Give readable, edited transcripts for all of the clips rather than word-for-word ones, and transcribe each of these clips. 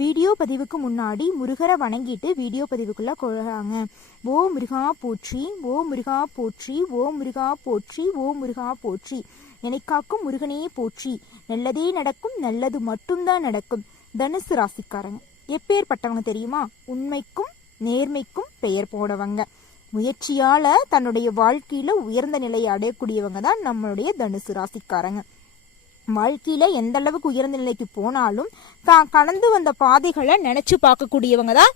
Video பதிவுக்கு முன்னாடி முருகரை வணங்கிட்டு வீடியோ பதிவுக்குள்ள கொள்றாங்க. ஓ முருகா போற்றி, ஓ முருகா போற்றி, ஓ முருகா போற்றி, ஓ முருகா போற்றி, என்னை காக்கும் முருகனே போற்றி, நல்லதே நடக்கும், நல்லது மட்டும்தான் நடக்கும். தனுசு ராசிக்காரங்க எப்பேற்பட்டவங்க தெரியுமா? உண்மைக்கும் நேர்மைக்கும் பெயர் போனவங்க. முயற்சியால தன்னுடைய வாழ்க்கையில உயர்ந்த நிலையை அடையக்கூடியவங்க தான் நம்மளுடைய தனுசு ராசிக்காரங்க. வாழ்க்கையில எந்த அளவுக்கு உயர்ந்த நிலைக்கு போனாலும் தான் கடந்து வந்த பாதைகளை நினைச்சு பார்க்கக்கூடியவங்க தான்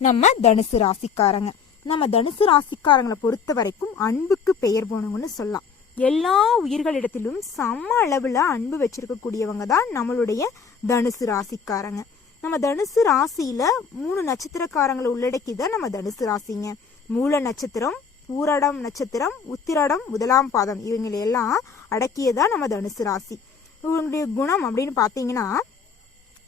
நம்ம தனுசு ராசிக்காரங்க. நம்ம தனுசு ராசிக்காரங்களை பொறுத்த வரைக்கும் அன்புக்கு பெயர் போனவங்கன்னு சொல்லலாம். எல்லா உயிர்களிடத்திலும் சம அளவுல அன்பு வச்சிருக்கக்கூடியவங்க தான் நம்மளுடைய தனுசு ராசிக்காரங்க. நம்ம தனுசு ராசியில 3 நட்சத்திரக்காரங்களை உள்ளடக்கிதான் நம்ம தனுசு ராசிங்க. மூல நட்சத்திரம், பூரடம் நட்சத்திரம், உத்திரடம் 1ஆம் பாதம் இவங்களெல்லாம் அடக்கியதான் நம்ம தனுசு ராசி. இவங்களுடைய குணம் அப்படின்னு பார்த்தீங்கன்னா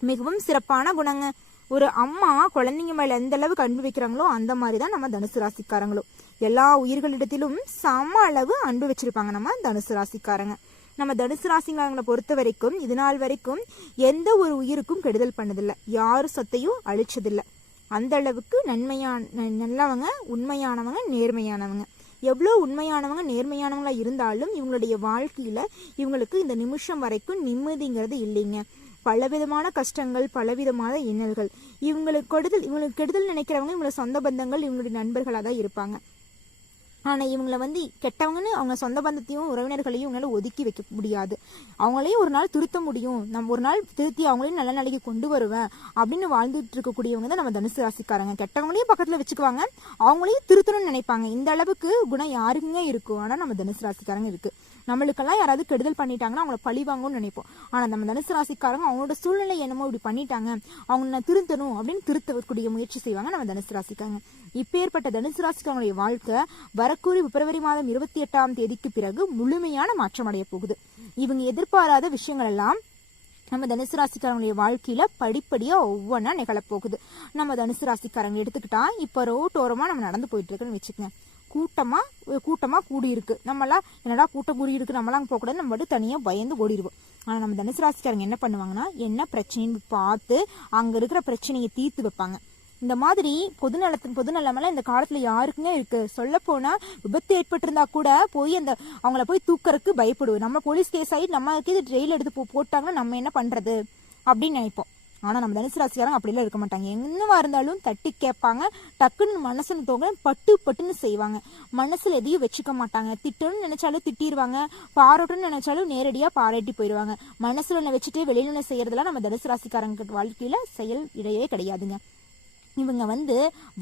மிகவும் சிறப்பான குணங்க. ஒரு அம்மா குழந்தைங்க மேல எந்த அளவுக்கு அன்பு வைக்கிறாங்களோ அந்த மாதிரி தான் நம்ம தனுசு ராசிக்காரங்களும். எல்லா உயிர்களிடத்திலும் சம அளவு அன்பு வச்சிருப்பாங்க நம்ம தனுசு ராசிக்காரங்க. நம்ம தனுசு ராசிக்காரங்களை பொறுத்த வரைக்கும் இது நாள் வரைக்கும் எந்த ஒரு உயிருக்கும் கெடுதல் பண்ணதில்லை, யாரும் சொத்தையும் அழிச்சதில்லை. அந்த அளவுக்கு நல்லவங்க, உண்மையானவங்க, நேர்மையானவங்க. எவ்வளோ உண்மையானவங்க நேர்மையானவங்களா இருந்தாலும் இவங்களுடைய வாழ்க்கையில இவங்களுக்கு இந்த நிமிஷம் வரைக்கும் நிம்மதிங்கிறது இல்லைங்க. பலவிதமான கஷ்டங்கள், பலவிதமான இன்னல்கள். இவங்களுக்கு கெடுதல் நினைக்கிறவங்க இவங்களோட சொந்த பந்தங்கள், இவங்களுடைய நண்பர்களாக தான் இருப்பாங்க. ஆனால் இவங்களை கெட்டவங்கன்னு அவங்க சொந்த பந்தத்தையும் உறவினர்களையும் இவங்களால ஒதுக்கி வைக்க முடியாது. அவங்களையும் ஒரு நாள் திருத்த முடியும், நம்ம ஒரு நாள் திருத்தி அவங்களையும் நல்ல நிலைக்கு கொண்டு வருவேன் அப்படின்னு வாழ்ந்துட்டு இருக்கக்கூடியவங்க தான் நம்ம தனுசு ராசிக்காரங்க. கெட்டவங்களையும் பக்கத்தில் வச்சுக்குவாங்க, அவங்களையும் திருத்தணும்னு நினைப்பாங்க. இந்த அளவுக்கு குணம் யாருக்குங்க இருக்கும்? ஆனால் நம்ம தனுசு ராசிக்காரங்க இருக்கு. நம்மளுக்கெல்லாம் யாராவது கெடுதல் பண்ணிட்டாங்கன்னா அவங்கள பழி வாங்கணும்னு நினைப்போம். ஆனால் நம்ம தனுசு ராசிக்காரங்க அவங்களோட சூழ்நிலை என்னமோ இப்படி பண்ணிட்டாங்க, அவங்க திருத்தணும் அப்படின்னு திருத்தக்கூடிய முயற்சி செய்வாங்க நம்ம தனுசு ராசிக்காரங்க. இப்பேற்பட்ட தனுசு ராசிக்காரங்களுடைய வாழ்க்கை வரக்கூறி பிப்ரவரி மாதம் 28ஆம் தேதிக்கு பிறகு முழுமையான மாற்றம் அடைய போகுது. இவங்க எதிர்பாராத விஷயங்கள் எல்லாம் நம்ம தனுசு ராசிக்காரங்களுடைய வாழ்க்கையில படிப்படியா ஒவ்வொன்றா நிகழப்போகுது. நம்ம தனுசு ராசிக்காரங்க எடுத்துக்கிட்டா இப்ப ரோட்டோரமா நம்ம நடந்து போயிட்டு இருக்குன்னு வச்சுக்கோங்க. கூட்டமா கூடி இருக்கு, நம்மளாம் என்னடா கூட்டம் கூடி இருக்கு, நம்மளாம் போகக்கூடாது, நம்ம மட்டும் தனியா பயந்து ஓடிடுவோம். ஆனா நம்ம தனுசு ராசிக்காரங்க என்ன பண்ணுவாங்கன்னா என்ன பிரச்சனைன்னு பார்த்து அங்க இருக்கிற பிரச்சனையை தீர்த்து வைப்பாங்க. இந்த மாதிரி பொதுநலமெல்லாம் இந்த காலத்துல யாருக்குங்க இருக்கு? சொல்ல போனா விபத்து ஏற்பட்டிருந்தா கூட போய் அவங்கள போய் தூக்கறதுக்கு பயப்படுவோம். நம்ம போலீஸ் கேஸ் ஆகி நம்ம ஜெயில எடுத்து போட்டாங்கன்னா நம்ம என்ன பண்றது அப்படின்னு நினைப்போம். ஆனா நம்ம தனுசு ராசிக்காரங்க அப்படிலாம் இருக்க மாட்டாங்க. என்னவா இருந்தாலும் தட்டி கேட்பாங்க, டக்குன்னு மனசுன்னு தோங்க பட்டுன்னு செய்வாங்க. மனசுல எதையும் வச்சுக்க மாட்டாங்க. திட்டணும்னு நினைச்சாலும் திட்டிடுவாங்க, பாராட்டணும்னு நினைச்சாலும் நேரடியா பாராட்டி போயிடுவாங்க. மனசுல ஒன்று வச்சுட்டு வெளியில ஒன்று செய்யறதுலாம் நம்ம தனுசு ராசிக்காரங்க வாழ்க்கையில செயல் இடையே கிடையாதுங்க. இவங்க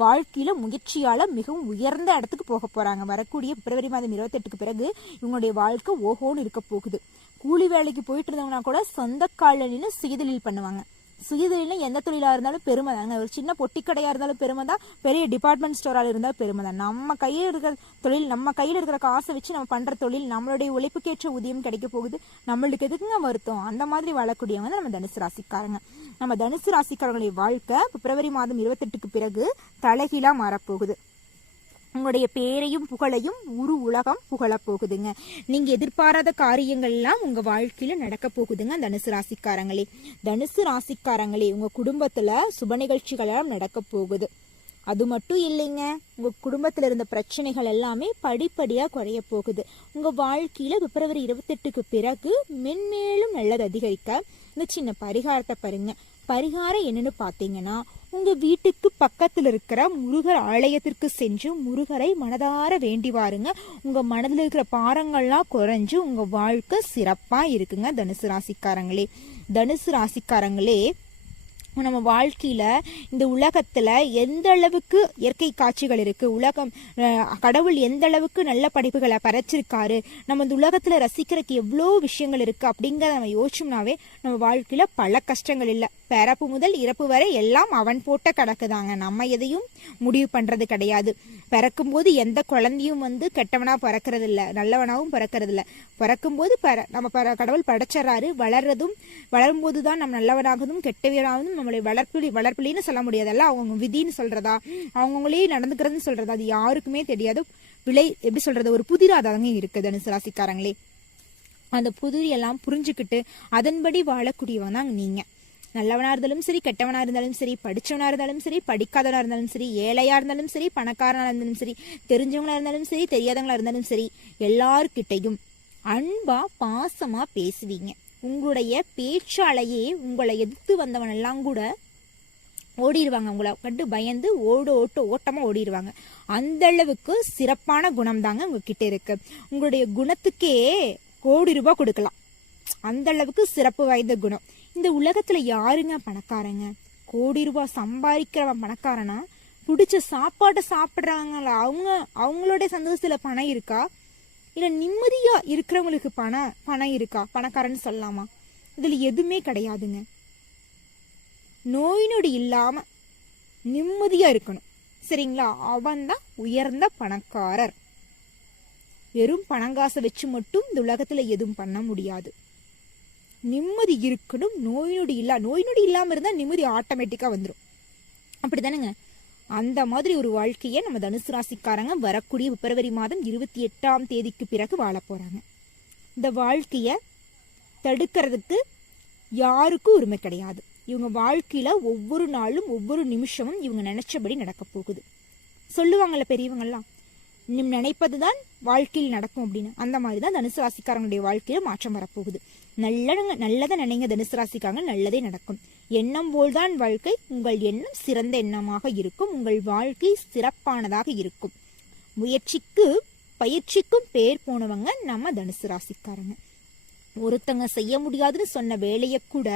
வாழ்க்கையில முயற்சியால மிகவும் உயர்ந்த இடத்துக்கு போக போறாங்க. வரக்கூடிய பிப்ரவரி மாதம் 28க்கு பிறகு இவங்களுடைய வாழ்க்கை ஓஹோன்னு இருக்க போகுது. கூலி வேலைக்கு போயிட்டு இருந்தவங்கன்னா கூட சொந்த காலில் சுயதொழில் பண்ணுவாங்க. சுயதொழில் எந்த தொழிலா இருந்தாலும் பெருமை தாங்க. ஒரு சின்ன பொட்டிக்கடையா இருந்தாலும் பெருமை தான், பெரிய டிபார்ட்மெண்ட் ஸ்டோரால இருந்தாலும் பெருமை தான். நம்ம கையில் இருக்கிற தொழில், நம்ம கையில் இருக்கிற காசை வச்சு நம்ம பண்ற தொழில், நம்மளுடைய உழைப்புக்கேற்ற ஊதியம் கிடைக்க போகுது. நம்மளுக்கு எதுக்குங்க வருத்தம்? அந்த மாதிரி வாழக்கூடியவங்க நம்ம தனுசு ராசிக்காரங்க. நம்ம தனுசு ராசிக்காரங்களுடைய வாழ்க்கை பிப்ரவரி மாதம் 28க்கு பிறகு தலைகீழா மாறப்போகுது. உங்களுடைய பேரையும் புகழையும் உலகம் புகழ போகுதுங்க. நீங்க எதிர்பாராத காரியங்கள் எல்லாம் உங்க வாழ்க்கையில நடக்க போகுதுங்க தனுசு ராசிக்காரங்களே. தனுசு ராசிக்காரங்களே, உங்க குடும்பத்துல சுப நிகழ்ச்சிகள் எல்லாம் நடக்க போகுது. அது மட்டும் இல்லைங்க, உங்க குடும்பத்துல இருந்த பிரச்சனைகள் எல்லாமே படிப்படியா குறைய போகுது. உங்க வாழ்க்கையில பிப்ரவரி 28க்கு பிறகு மென்மேலும் நல்லது அதிகரிக்க இந்த சின்ன பரிகாரத்தை பாருங்க. பரிகாரம் என்னன்னு பாத்தீங்கன்னா, உங்க வீட்டுக்கு பக்கத்துல இருக்கிற முருகர் ஆலயத்திற்கு சென்று முருகரை மனதார வேண்டி வாருங்க. உங்க மனதில் இருக்கிற பாரங்கள்லாம் குறைஞ்சு உங்க வாழ்க்கை சிறப்பா இருக்குங்க தனுசு ராசிக்காரங்களே. தனுசு ராசிக்காரங்களே, நம்ம வாழ்க்கையில இந்த உலகத்துல எந்த அளவுக்கு இயற்கை காட்சிகள் இருக்கு, கடவுள் எந்த அளவுக்கு நல்ல படைப்புகளை படைச்சிருக்காரு, நம்ம இந்த உலகத்துல ரசிக்கிறதுக்கு எவ்வளோ விஷயங்கள் இருக்கு அப்படிங்கிறத நம்ம யோசிச்சோம்னாவே நம்ம வாழ்க்கையில பல கஷ்டங்கள் இல்லை. பிறப்பு முதல் இறப்பு வரை எல்லாம் அவன் போட்ட கணக்குதாங்க. நம்ம எதையும் முடிவு பண்றது கிடையாது. பிறக்கும்போது எந்த குழந்தையும் கெட்டவனா பிறக்கிறது இல்லை, நல்லவனாவும் பிறக்கிறது இல்லை. பிறக்கும்போது நம்ம கடவுள் படைச்சறாரு. வளரும் போதுதான் நம்ம நல்லவனாகவும் கெட்டவனாகவும் நம்மளுடைய வளர்ப்பிலின்னு சொல்ல முடியாதல்ல, அவங்க விதின்னு சொல்றதா, அவங்களே நடந்துக்கிறதுன்னு சொல்றதா, அது யாருக்குமே தெரியாது. எப்படி சொல்றது, ஒரு புதிராதாங்க இருக்கு தனுசு ராசிக்காரங்களே. அந்த புதிரி எல்லாம் புரிஞ்சுக்கிட்டு அதன்படி வாழக்கூடியவங்க தான் நீங்க. நல்லவனா இருந்தாலும் சரி, கெட்டவனா இருந்தாலும் சரி, படிச்சவனா இருந்தாலும் சரி, படிக்காதவனா இருந்தாலும் சரி, ஏழையா இருந்தாலும் சரி, பணக்காரனா இருந்தாலும் சரி, தெரிஞ்சவங்களா இருந்தாலும் சரி, தெரியாதவங்களா இருந்தாலும் சரி, எல்லார்கிட்டையும் அன்பா பாசமா பேசுவீங்க. உங்களுடைய பேச்சாலேயே உங்களை எதிர்த்து வந்தவன் எல்லாம் கூட ஓடிடுவாங்க. உங்களை கண்டு பயந்து ஓட்டமா ஓடிடுவாங்க. அந்த அளவுக்கு சிறப்பான குணம் தாங்க உங்ககிட்ட இருக்கு. உங்களுடைய குணத்துக்கே ₹1,00,00,000 கொடுக்கலாம். அந்த அளவுக்கு சிறப்பு வாய்ந்த குணம். இந்த உலகத்துல யாருங்க பணக்காரங்க? ₹1,00,00,000 சம்பாதிக்கிறவன் பணக்காரனா? பிடிச்ச சாப்பாட்டை சாப்பிடுறாங்களா? அவங்களோட சந்தோஷத்துல பணம் இருக்கா? இல்ல நிம்மதியா இருக்கிறவங்களுக்கு பணம் இருக்கா? பணக்காரன்னு சொல்லலாமா? இதுல எதுவுமே கிடையாதுங்க. நோய் நொடி இல்லாம நிம்மதியா இருக்கணும், சரிங்களா? அவன் தான் உயர்ந்த பணக்காரர். வெறும் பணங்காசை வச்சு மட்டும் இந்த உலகத்துல எதுவும் பண்ண முடியாது. நிம்மதி இருக்கணும், நோய் நொடி இல்லாம இருந்தா நிம்மதி ஆட்டோமேட்டிக்கா வந்துடும். அப்படித்தானுங்க? அந்த மாதிரி ஒரு வாழ்க்கையை நம்ம தனுசு ராசிக்காரங்க வரக்கூடிய பிப்ரவரி மாதம் 28ஆம் தேதிக்கு பிறகு வாழ போறாங்க. இந்த வாழ்க்கைய தடுக்கிறதுக்கு யாருக்கும் உரிமை கிடையாது. இவங்க வாழ்க்கையில ஒவ்வொரு நாளும் ஒவ்வொரு நிமிஷமும் இவங்க நினைச்சபடி நடக்க போகுது. சொல்லுவாங்கல்ல பெரியவங்கெல்லாம், நினைப்பதுதான் வாழ்க்கையில் நடக்கும் அப்படின்னு. அந்த மாதிரிதான் தனுசு ராசிக்காரங்களுடைய வாழ்க்கையில மாற்றம் வரப்போகுது. நல்லதை நினைங்க தனுசு ராசிக்காரங்க, நல்லதே நடக்கும். எண்ணம் போல்தான் வாழ்க்கை. உங்கள் எண்ணம் சிறந்த எண்ணமாக இருக்கும். உங்கள் வாழ்க்கை சிறப்பானதாக இருக்கும். பயிற்சிக்கும் பேர் போனவங்க நம்ம தனுசு ராசிக்காரங்க. ஒருத்தங்க செய்ய முடியாதுன்னு சொன்ன வேலையை கூட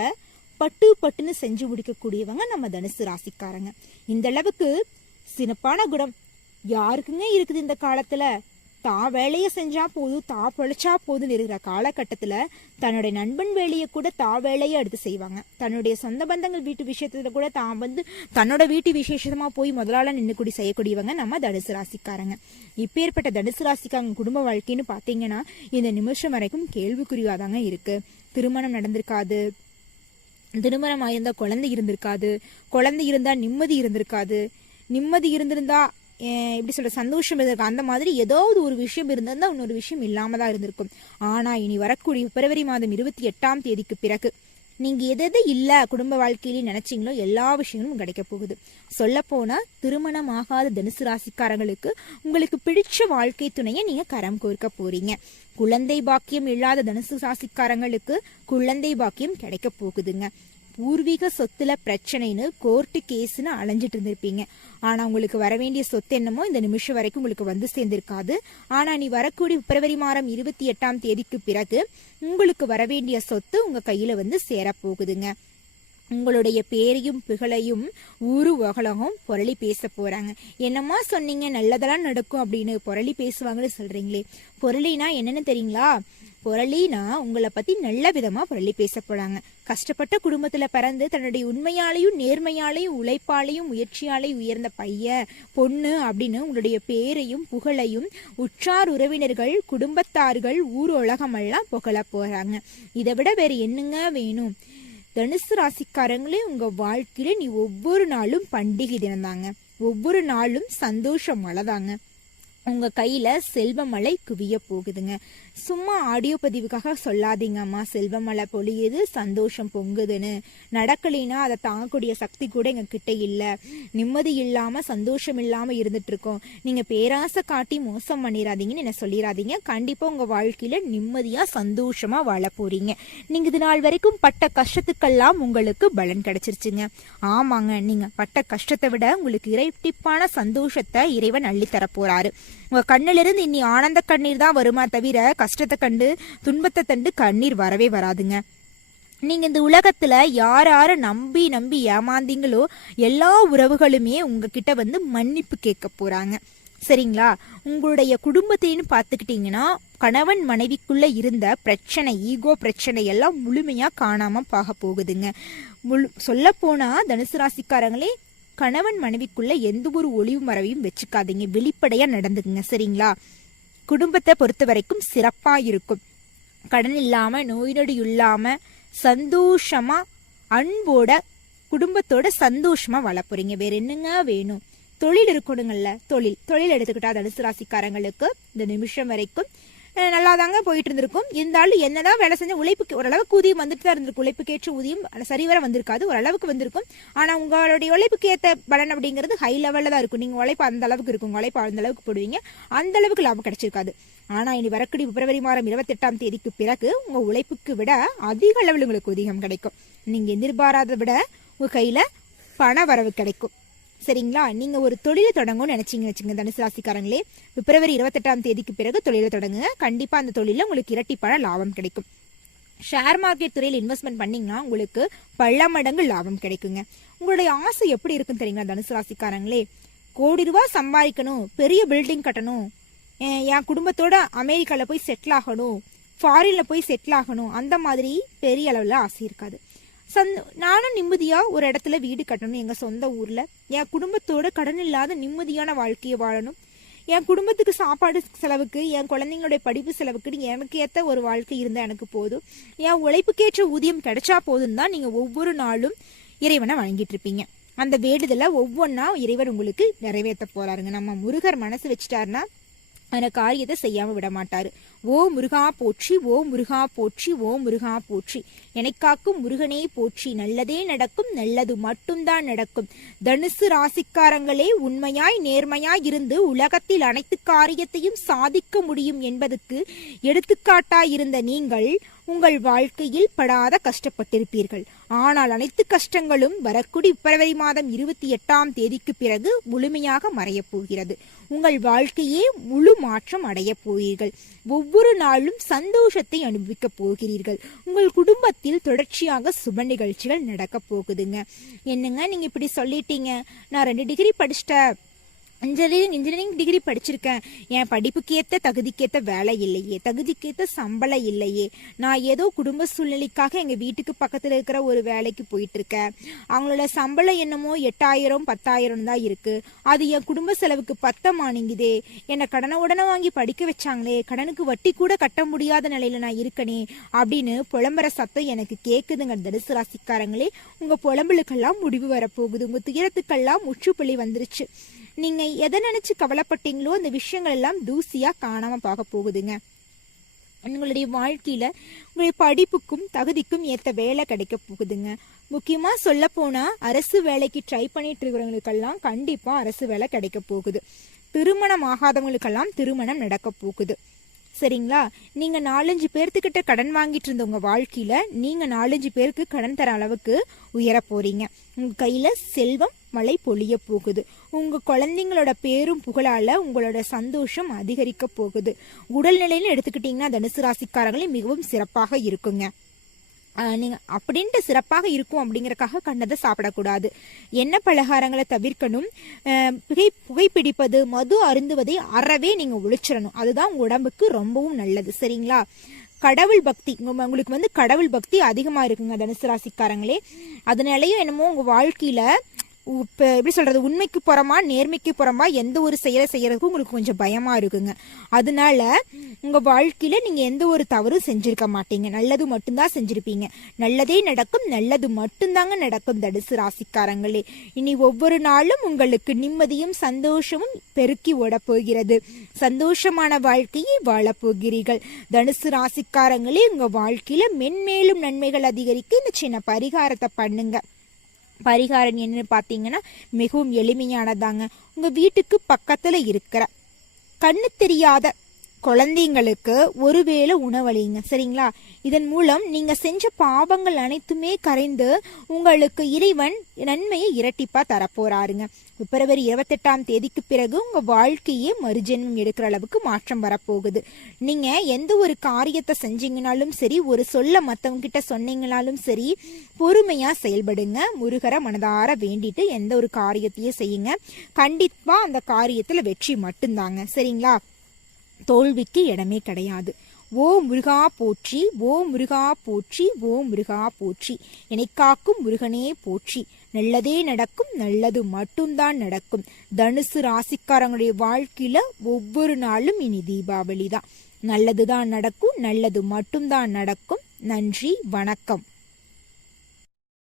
பட்டுன்னு செஞ்சு முடிக்கக்கூடியவங்க நம்ம தனுசு ராசிக்காரங்க. இந்த அளவுக்கு சிறப்பான குணம் யாருக்குங்க இருக்குது இந்த காலத்துல? தான் வேலையை செஞ்சா போதும், தான் பொழைச்சா போதும் இருக்கிற காலகட்டத்துல தன்னுடைய நண்பன் வேலையை கூட வேலையை எடுத்து செய்வாங்க. தன்னுடைய சொந்த பந்தங்கள் வீட்டு விஷயத்துல கூட தன்னோட வீட்டு விசேஷமா போய் முதலாள நின்று கூடி செய்யக்கூடியவங்க நம்ம தனுசு ராசிக்காரங்க. இப்பேற்பட்ட தனுசு ராசிக்காரங்க குடும்ப வாழ்க்கைன்னு பாத்தீங்கன்னா இந்த நிமிஷம் வரைக்கும் கேள்விக்குறியாதாங்க இருக்கு. திருமணம் நடந்திருக்காது, திருமணம் ஆயிருந்தா குழந்தை இருந்திருக்காது, குழந்தை இருந்தா நிம்மதி இருந்திருக்காது, நிம்மதி இருந்திருந்தா எப்படி சொல்ற சந்தோஷம் இருந்திருக்கும். அந்த மாதிரி ஏதாவது ஒரு விஷயம் இருந்திருந்தா இன்னொரு விஷயம் இல்லாம தான் இருந்திருக்கும். ஆனா இனி வரக்கூடிய பிப்ரவரி மாதம் 28ஆம் தேதிக்கு பிறகு நீங்க எது இல்ல குடும்ப வாழ்க்கையிலேயே நினைச்சீங்களோ எல்லா விஷயங்களும் கிடைக்க போகுது. சொல்ல போனா திருமணம் ஆகாத தனுசு ராசிக்காரங்களுக்கு உங்களுக்கு பிடிச்ச வாழ்க்கை துணையை நீங்க கரம் கோர்க்க போறீங்க. குழந்தை பாக்கியம் இல்லாத தனுசு ராசிக்காரங்களுக்கு குழந்தை பாக்கியம் கிடைக்க போகுதுங்க. பூர்வீக சொத்துல பிரச்சனைன்னு கோர்ட்டு கேஸ்ன்னு அலைஞ்சிட்டு இருந்திருப்பீங்க. ஆனா உங்களுக்கு வர வேண்டிய சொத்து என்னமோ இந்த நிமிஷம் வரைக்கும் உங்களுக்கு வந்து சேர்ந்திருக்காது. ஆனா நீ வரக்கூடிய பிப்ரவரி மாதம் 28ஆம் தேதிக்கு பிறகு உங்களுக்கு வர வேண்டிய சொத்து உங்க கையில வந்து சேரப்போகுதுங்க. உங்களுடைய பேரையும் புகழையும் ஊரு உலகம் புரளி பேச போறாங்க. என்னம்மா சொன்னீங்க நல்லதெல்லாம் நடக்கும் அப்படின்னு புரளி பேசுவாங்கன்னு சொல்றீங்களே, புரளினா என்னன்னு தெரியுங்களா? புரளினா உங்களை பத்தி நல்ல விதமா புரளி பேச போறாங்க. கஷ்டப்பட்ட குடும்பத்துல பிறந்து தன்னுடைய உண்மையாலையும் நேர்மையாலையும் உழைப்பாலையும் முயற்சியாலையும் உயர்ந்த பையன் பொண்ணு அப்படின்னு உங்களுடைய பேரையும் புகழையும் உற்றார் உறவினர்கள் குடும்பத்தார்கள் ஊர் உலகமெல்லாம் புகழ போறாங்க. இதை விட வேற என்னங்க வேணும்? தனுசு ராசிக்காரங்களே உங்க வாழ்க்கையில நீ ஒவ்வொரு நாளும் பண்டிகை தினந்தாங்க, ஒவ்வொரு நாளும் சந்தோஷம் மழைதாங்க. உங்க கையில செல்வமழை குவிய போகுதுங்க. சும்மா ஆடியோ பதிவுக்காக சொல்லாதீங்க அம்மா செல்வமழை பொழியுது சந்தோஷம் பொங்குதுன்னு. நடக்கலைன்னா அதை தாங்கக்கூடிய சக்தி கூட எங்க கிட்ட இல்ல, நிம்மதி இல்லாம சந்தோஷம் இல்லாம இருந்துட்டு இருக்கோம், நீங்க பேராசை காட்டி மோசம் பண்ணிடாதீங்கன்னு என்ன சொல்லிடாதீங்க. கண்டிப்பா உங்க வாழ்க்கையில நிம்மதியா சந்தோஷமா வாழ போறீங்க. நீங்க இது நாள் வரைக்கும் பட்ட கஷ்டத்துக்கெல்லாம் உங்களுக்கு பலன் கிடைச்சிருச்சுங்க. ஆமாங்க, நீங்க பட்ட கஷ்டத்தை விட உங்களுக்கு இரட்டிப்பான சந்தோஷத்தை இறைவன் அள்ளி தர போறாரு. உங்க கண்ணிலிருந்து இனி ஆனந்த கண்ணீர் தான் வருமா தவிர கஷ்டத்தை கண்டு துன்பத்தை கண்டு கண்ணீர் வரவே வராதுங்க. நீங்க இந்த உலகத்துல யார நம்பி ஏமாந்தீங்களோ எல்லா உறவுகளுமே உங்ககிட்ட வந்து மன்னிப்பு கேட்க போறாங்க. சரிங்களா? உங்களுடைய குடும்பத்தைன்னு பார்த்துக்கிட்டீங்கன்னா கணவன் மனைவிக்குள்ள இருந்த பிரச்சனை, ஈகோ பிரச்சனை எல்லாம் முழுமையா காணாம போக போகுதுங்க. சொல்ல போனா தனுசு ராசிக்காரங்களே, கணவன் மனைவிக்குள்ள எந்த ஒரு ஒளிவு மறைவையும் வச்சுக்காதீங்க, வெளிப்படையா நடந்துக்குங்க. சரிங்களா? குடும்பத்தை பொறுத்த வரைக்கும் சிறப்பா இருக்கும். கடன் இல்லாம நோய் நொடி இல்லாம சந்தோஷமா அன்போட குடும்பத்தோட சந்தோஷமா வாழ போறீங்க. வேற என்னங்க வேணும்? தொழில் இருக்கணுங்கல்ல, தொழில் எடுத்துக்கிட்டா தனுசு ராசிக்காரங்களுக்கு இந்த நிமிஷம் வரைக்கும் நல்லா தாங்க போயிட்டு இருந்திருக்கும். இருந்தாலும் என்னதான் வேலை செஞ்ச உழைப்புக்கு ஓரளவுக்கு ஊதியம் வந்துட்டு தான் இருந்திருக்கும். உழைப்புக்கேற்ற ஊதியம் சரிவர வந்திருக்காது, ஓரளவுக்கு வந்திருக்கும். ஆனா உங்களுடைய உழைப்புக்கு ஏற்ற பலன் அப்படிங்கிறது ஹை லெவல்ல தான் இருக்கும். நீங்க உழைப்பு அந்த அளவுக்கு இருக்கும், உழைப்பு அந்த அளவுக்கு போடுவீங்க, அந்த அளவுக்கு லாபம் கிடைச்சிருக்காது. ஆனா இனி வரக்கூடிய பிப்ரவரி மாதம் 28ஆம் தேதிக்கு பிறகு உங்க உழைப்புக்கு விட அதிக அளவில் உங்களுக்கு ஊதியம் கிடைக்கும். நீங்க எதிர்பாராத விட உங்க கையில பண வரவு கிடைக்கும். சரிங்களா? நீங்க ஒரு தொழிலை தொடங்கணும்னு நினைச்சீங்க வச்சுங்க தனுசு ராசிக்காரங்களே, பிப்ரவரி 28ஆம் தேதிக்கு பிறகு தொழிலை தொடங்குங்க. கண்டிப்பா அந்த தொழில உங்களுக்கு இரட்டிப்பான லாபம் கிடைக்கும். ஷேர் மார்க்கெட் துறையில் இன்வெஸ்ட்மெண்ட் பண்ணீங்கன்னா உங்களுக்கு பல மடங்கு லாபம் கிடைக்குங்க. உங்களுடைய ஆசை எப்படி இருக்குன்னு தெரியுங்களா தனுசு ராசிக்காரங்களே? கோடி ரூபாய் சம்பாதிக்கணும், பெரிய பில்டிங் கட்டணும், என் குடும்பத்தோட அமெரிக்கால போய் செட்டில் ஆகணும், ஃபாரின்ல போய் செட்டில் ஆகணும், அந்த மாதிரி பெரிய அளவில் ஆசை இருக்காது. நானும் நிம்மதியா ஒரு இடத்துல வீடு கட்டணும், எங்க சொந்த ஊர்ல என் குடும்பத்தோட கடன் இல்லாத நிம்மதியான வாழ்க்கையை வாழணும், என் குடும்பத்துக்கு சாப்பாடு செலவுக்கு, என் குழந்தைங்களுடைய படிப்பு செலவுக்கு எனக்கு ஏற்ற ஒரு வாழ்க்கை இருந்தா எனக்கு போதும், என் உழைப்புக்கேற்ற ஊதியம் கிடைச்சா போதும் தான் நீங்க ஒவ்வொரு நாளும் இறைவனை வணங்கிட்டு இருப்பீங்க. அந்த வேண்டுதலை ஒவ்வொன்னா இறைவன் உங்களுக்கு நிறைவேற்ற போறாருங்க. நம்ம முருகர் மனசு வச்சுட்டாருன்னா அந்த காரியத்தை செய்யாம விட மாட்டாரு. ஓ முருகா போற்றி, ஓ முருகா போற்றி, ஓ முருகா போற்றி, எனக்காக்கும் முருகனே போற்றி, நல்லதே நடக்கும், நல்லது மட்டும்தான் நடக்கும். தனுசு ராசிக்காரங்களே, உண்மையாய் நேர்மையாய் இருந்து உலகத்தில் அனைத்து காரியத்தையும் சாதிக்க முடியும் என்பதற்கு எடுத்துக்காட்டாய் இருந்த நீங்கள் உங்கள் வாழ்க்கையில் படாத கஷ்டப்பட்டிருப்பீர்கள். ஆனால் அனைத்து கஷ்டங்களும் வரக்கூடிய பிப்ரவரி மாதம் 28ஆம் தேதிக்கு பிறகு முழுமையாக மறையப் போகிறது. உங்கள் வாழ்க்கையே முழு மாற்றம் அடைய போகிறீர்கள். ஒவ்வொரு நாளும் சந்தோஷத்தை அனுபவிக்க போகிறீர்கள். உங்கள் குடும்பத்தில் தொடர்ச்சியாக சுப நிகழ்ச்சிகள் நடக்க போகுதுங்க. என்னங்க நீங்க இப்படி சொல்லிட்டீங்க, நான் 2 டிகிரி படிச்சிட்டேன், இன்ஜினியரிங் டிகிரி படிச்சிருக்கேன், என் படிப்புக்கு ஏற்ற தகுதிக்கேற்ற வேலை இல்லையே, தகுதிக்கேற்ற சம்பளம் இல்லையே, நான் ஏதோ குடும்ப சூழ்நிலைக்காக எங்கள் வீட்டுக்கு பக்கத்தில் இருக்கிற ஒரு வேலைக்கு போயிட்டு இருக்கேன், அவங்களோட சம்பளம் என்னமோ 8000 10,000 தான் இருக்கு, அது என் குடும்ப செலவுக்கு பத்தமானிங்குதே, என்னை கடனை உடனே வாங்கி படிக்க வச்சாங்களே, கடனுக்கு வட்டி கூட கட்ட முடியாத நிலையில நான் இருக்கனே அப்படின்னு புலம்புற சத்தம் எனக்கு கேட்குதுங்க. தனுசு ராசிக்காரங்களே, உங்க புலம்பலுக்கெல்லாம் முடிவு வரப்போகுது, உங்க துயரத்துக்கெல்லாம் முற்றுப்புள்ளி வந்துருச்சு. நீங்க எதை நினைச்சு கவலைப்பட்டீங்களோ அந்த விஷயங்கள் எல்லாம் தூசியா காணாம பார்க்க போகுதுங்க. உங்களுடைய வாழ்க்கையில உங்களுடைய படிப்புக்கும் தகுதிக்கும் ஏற்ற வேலை கிடைக்க போகுதுங்க. முக்கியமா சொல்ல போனா அரசு வேலைக்கு ட்ரை பண்ணிட்டு இருக்கிறவங்களுக்கெல்லாம் கண்டிப்பா அரசு வேலை கிடைக்க போகுது. திருமணம் ஆகாதவங்களுக்கெல்லாம் திருமணம் நடக்க போகுது. சரிங்களா? நீங்க 4-5 பேர்த்துக்கிட்ட கடன் வாங்கிட்டு இருந்த உங்க வாழ்க்கையில நீங்க 4-5 பேருக்கு கடன் தர அளவுக்கு உயர போறீங்க. உங்க கையில செல்வம் மழை பொழிய போகுது. உங்க குழந்தைங்களோட பேரும் புகழால உங்களோட சந்தோஷம் அதிகரிக்க போகுது. உடல்நிலைன்னு எடுத்துக்கிட்டீங்கன்னா தனுசு ராசிக்காரங்களே மிகவும் சிறப்பாக இருக்குங்க. நீங்க அப்படின்ட்டு சிறப்பாக இருக்கும் அப்படிங்கறக்காக கண்டதை சாப்பிடக்கூடாது. எண்ணெய் பலகாரங்களை தவிர்க்கணும். புகைப்பிடிப்பது, மது அருந்துவதை அறவே நீங்க ஒழிச்சிடணும். அதுதான் உடம்புக்கு ரொம்பவும் நல்லது. சரிங்களா? கடவுள் பக்தி, உங்களுக்கு கடவுள் பக்தி அதிகமா இருக்குங்க தனுசு ராசிக்காரங்களே. அதனாலயும் என்னமோ உங்க வாழ்க்கையில எப்படி சொல்றது, உண்மைக்கு புறமா நேர்மைக்கு புறமா எந்த ஒரு செயலை செய்யறதுக்கும் உங்களுக்கு கொஞ்சம் பயமா இருக்குங்க. அதனால உங்க வாழ்க்கையில நீங்க எந்த ஒரு தவறும் செஞ்சிருக்க மாட்டீங்க, நல்லது மட்டும்தான் செஞ்சிருப்பீங்க. நல்லதே நடக்கும், நல்லது மட்டும்தாங்க நடக்கும் தனுசு ராசிக்காரங்களே. இனி ஒவ்வொரு நாளும் உங்களுக்கு நிம்மதியும் சந்தோஷமும் பெருக்கி ஓட போகிறது. சந்தோஷமான வாழ்க்கையை வாழப் போகிறீர்கள். தனுசு ராசிக்காரங்களே, உங்க வாழ்க்கையில மென்மேலும் நன்மைகள் அதிகரிக்க இந்த சின்ன பரிகாரத்தை பண்ணுங்க. பரிகாரம் என்னன்னு பாத்தீங்கன்னா மிகவும் எளிமையானதாங்க. உங்க வீட்டுக்கு பக்கத்துல இருக்கிற கண்ணு தெரியாத குழந்தைங்களுக்கு ஒருவேளை உணவளிங்க. சரிங்களா? இதன் மூலம் நீங்க செஞ்ச பாவங்கள் அனைத்துமே கரைந்து உங்களுக்கு இறைவன் நன்மையை இரட்டிப்பா தரப்போறாருங்க. பிப்ரவரி 28ஆம் தேதிக்கு பிறகு உங்க வாழ்க்கையே மறுஜென்மம் எடுக்கிற அளவுக்கு மாற்றம் வரப்போகுது. நீங்க எந்த ஒரு காரியத்தை செஞ்சீங்கனாலும் சரி, ஒரு சொல்ல மத்தவங்க கிட்ட சொன்னீங்கனாலும் சரி, பொறுமையா செயல்படுங்க. முருகரை மனதார வேண்டிட்டு எந்த ஒரு காரியத்தையும் செய்யுங்க. கண்டிப்பா அந்த காரியத்துல வெற்றி மட்டும்தாங்க. சரிங்களா? தோல்விக்கு இடமே கிடையாது. ஓ முருகா போற்றி, ஓ முருகா போற்றி, ஓ முருகா போற்றி, எனக்காக்கும் முருகனே போற்றி, நல்லதே நடக்கும், நல்லது மட்டும்தான் நடக்கும். தனுசு ராசிக்காரங்களுடைய வாழ்க்கையில ஒவ்வொரு நாளும் இனி தீபாவளி தான். நல்லதுதான் நடக்கும், நல்லது மட்டும்தான் நடக்கும். நன்றி, வணக்கம்.